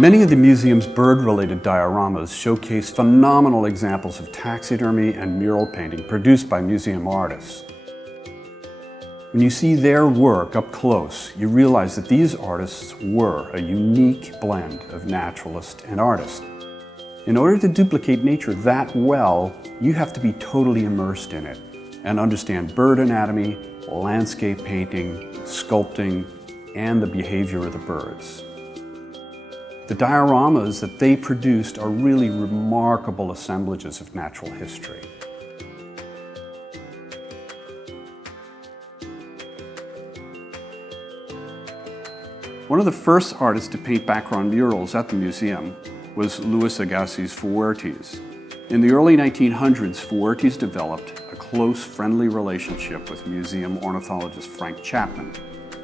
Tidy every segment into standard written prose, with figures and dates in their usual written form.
Many of the museum's bird-related dioramas showcase phenomenal examples of taxidermy and mural painting produced by museum artists. When you see their work up close, you realize that these artists were a unique blend of naturalist and artist. In order to duplicate nature that well, you have to be totally immersed in it and understand bird anatomy, landscape painting, sculpting, and the behavior of the birds. The dioramas that they produced are really remarkable assemblages of natural history. One of the first artists to paint background murals at the museum was Louis Agassiz Fuertes. In the early 1900s, Fuertes developed a close, friendly relationship with museum ornithologist Frank Chapman.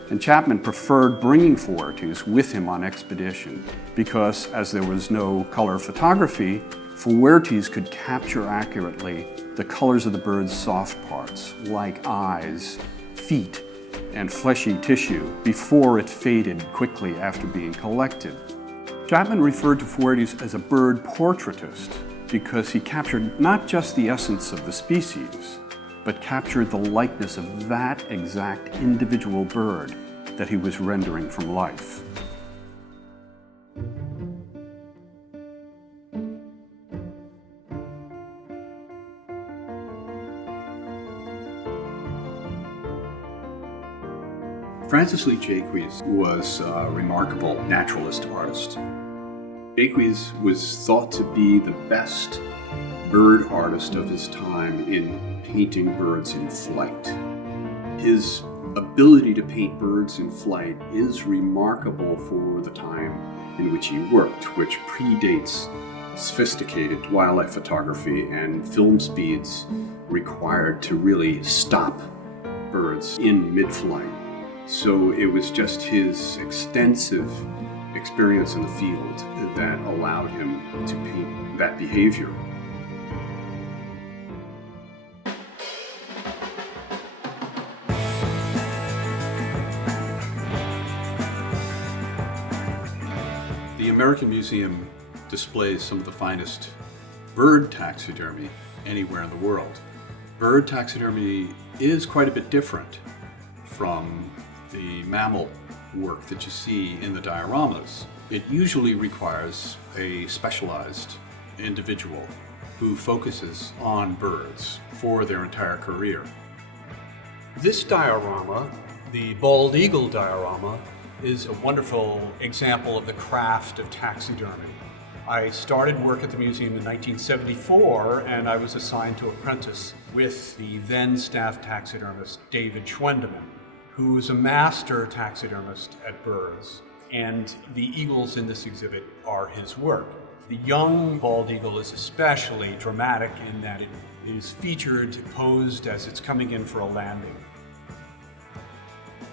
And Chapman preferred bringing Fuertes with him on expedition because, as there was no color photography, Fuertes could capture accurately the colors of the bird's soft parts, like eyes, feet, and fleshy tissue, before it faded quickly after being collected. Chapman referred to Fuertes as a bird portraitist because he captured not just the essence of the species, but captured the likeness of that exact individual bird that he was rendering from life. Francis Lee Jacques was a remarkable naturalist artist. Jacques was thought to be the best bird artist of his time in painting birds in flight. His ability to paint birds in flight is remarkable for the time in which he worked, which predates sophisticated wildlife photography and film speeds required to really stop birds in mid-flight. So it was just his extensive experience in the field that allowed him to paint that behavior. The American Museum displays some of the finest bird taxidermy anywhere in the world. Bird taxidermy is quite a bit different from the mammal work that you see in the dioramas. It usually requires a specialized individual who focuses on birds for their entire career. This diorama, the bald eagle diorama, is a wonderful example of the craft of taxidermy. I started work at the museum in 1974, and I was assigned to apprentice with the then staff taxidermist David Schwendeman, who was a master taxidermist at birds, and the eagles in this exhibit are his work. The young bald eagle is especially dramatic in that it is featured posed as it's coming in for a landing.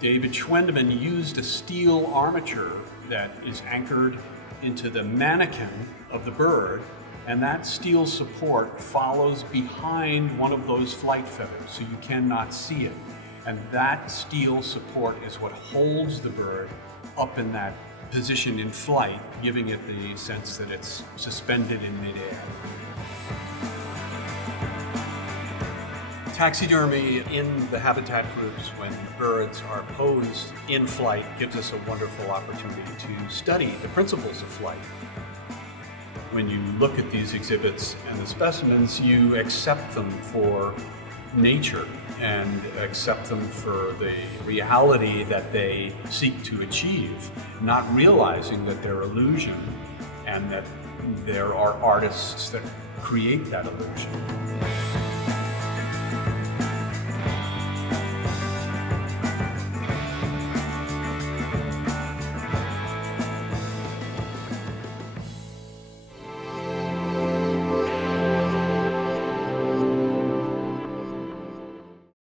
David Schwendeman used a steel armature that is anchored into the mannequin of the bird, and that steel support follows behind one of those flight feathers, so you cannot see it. And that steel support is what holds the bird up in that position in flight, giving it the sense that it's suspended in midair. Taxidermy in the habitat groups when birds are posed in flight gives us a wonderful opportunity to study the principles of flight. When you look at these exhibits and the specimens, you accept them for nature and accept them for the reality that they seek to achieve, not realizing that they're illusion and that there are artists that create that illusion.